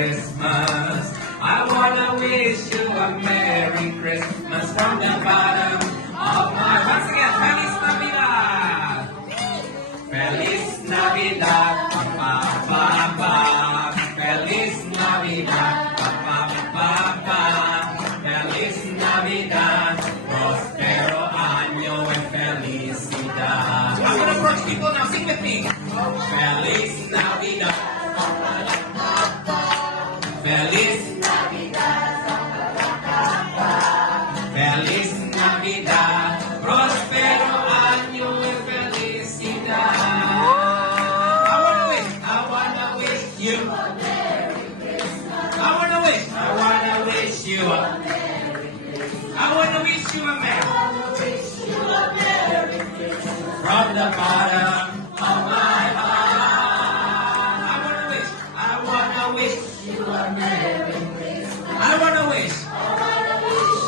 Christmas. I wanna wish you a Merry Christmas from the bottom of my heart. Once again, Feliz Navidad! Feliz Navidad, pa pa pa pa. Feliz Navidad, pa pa pa pa. Feliz Navidad, prospero año and felicidad. I'm gonna approach people now, sing with me. Feliz Navidad. Feliz Navidad. Feliz Navidad. Prospero año y felicidad. I wanna wish you a Merry Christmas. I wanna wish you a Merry Christmas. From the bottom of my heart. I wanna wish you a Merry Christmas. I wanna wish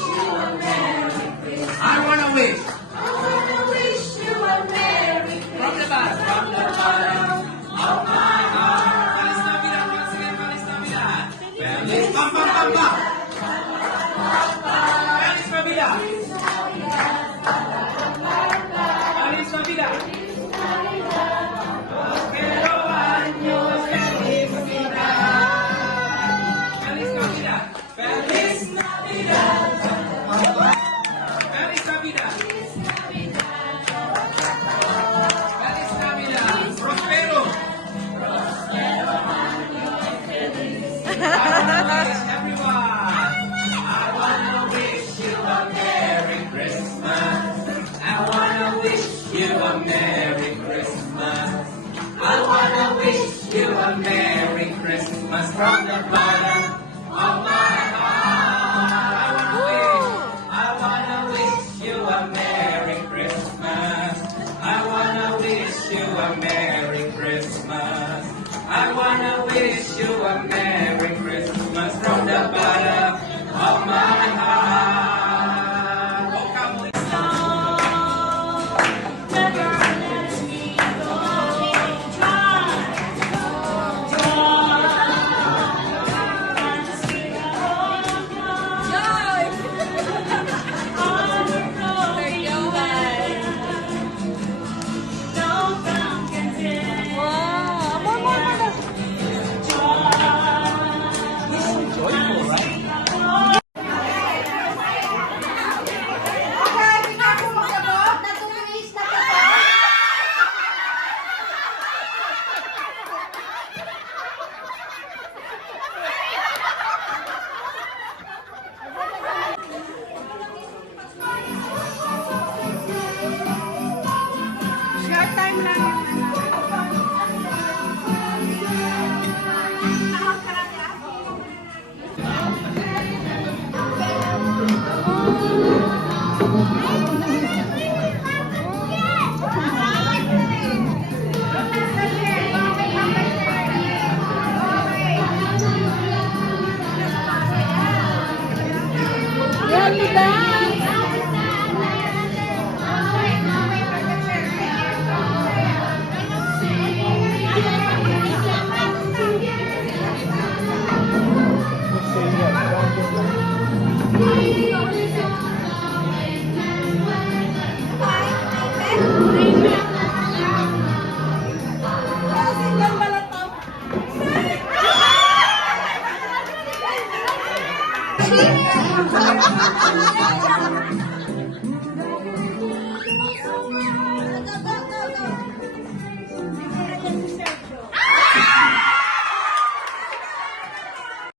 you a Merry Christmas. I wanna wish you a Merry Christmas. From the bottom of my heart. Feliz Navidad, once again, Feliz Navidad. Feliz pam pam pam pam. Feliz Navidad. Feliz Navidad. Prospero año y felicidad. Feliz Navidad. Feliz Navidad. Feliz Navidad. Feliz Navidad. Prospero. I wanna wish everyone. I wanna wish you a Merry Christmas. I wanna wish you a Merry Christmas. I wanna wish you a Merry Christmas from the bottom of my heart. I wanna wish you a Merry Christmas. I wanna wish you a Merry Christmas. I wanna wish you a Merry Christmas from the bottom of my heart. Oh, come on. Never let me go. Short time lang yung Thank you.